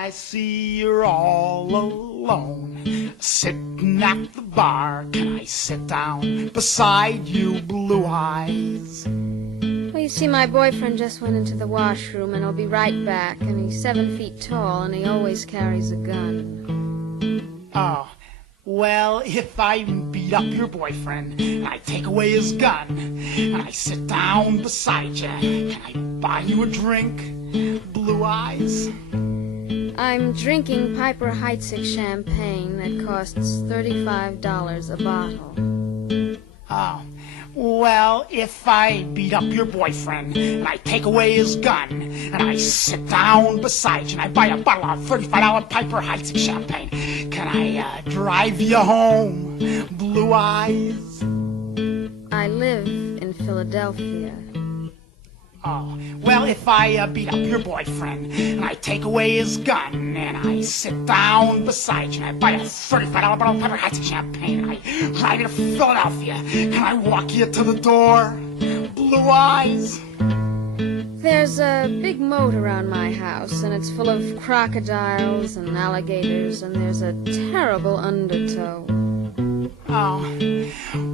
I see you're all alone, sitting at the bar. Can I sit down beside you, Blue Eyes? Well, you see, my boyfriend just went into the washroom, and he'll be right back. And he's 7 feet tall, and he always carries a gun. Oh, well, if I beat up your boyfriend, and I take away his gun, and I sit down beside you, can I buy you a drink, Blue Eyes? I'm drinking Piper Heidsieck champagne that costs $35 a bottle. Oh, well, if I beat up your boyfriend, and I take away his gun, and I sit down beside you, and I buy a bottle of $35 Piper Heidsieck champagne, can I drive you home, Blue Eyes? I live in Philadelphia. Oh, well, if I beat up your boyfriend, and I take away his gun, and I sit down beside you, and I buy a $35 bottle of Piper Heidsieck champagne, and I drive you to Philadelphia, can I walk you to the door, Blue Eyes? There's a big moat around my house, and it's full of crocodiles and alligators, and there's a terrible undertow. Oh,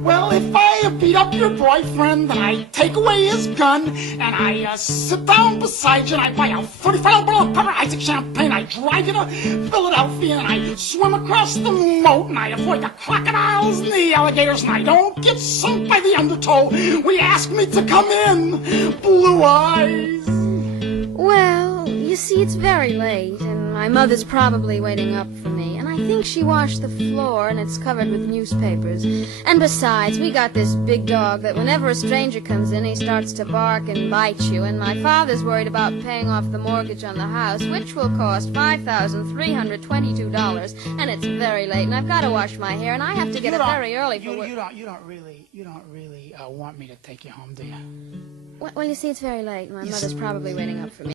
well, if I beat up your boyfriend, and I take away his gun, and I sit down beside you, and I buy a $35 bottle of Piper Heidsieck champagne, I drive you to Philadelphia, and I swim across the moat, and I avoid the crocodiles and the alligators, and I don't get sunk by the undertow, will you ask me to come in, Blue Eyes? Well, you see, it's very late, and my mother's probably waiting up for me, and I think she washed the floor, and it's covered with newspapers. And besides, we got this big dog that whenever a stranger comes in, he starts to bark and bite you, and my father's worried about paying off the mortgage on the house, which will cost $5,322, and it's very late, and I've got to wash my hair, and I have to get up very early for work. You don't really want me to take you home, do you? Well, you see, it's very late, and my mother's probably waiting up for me.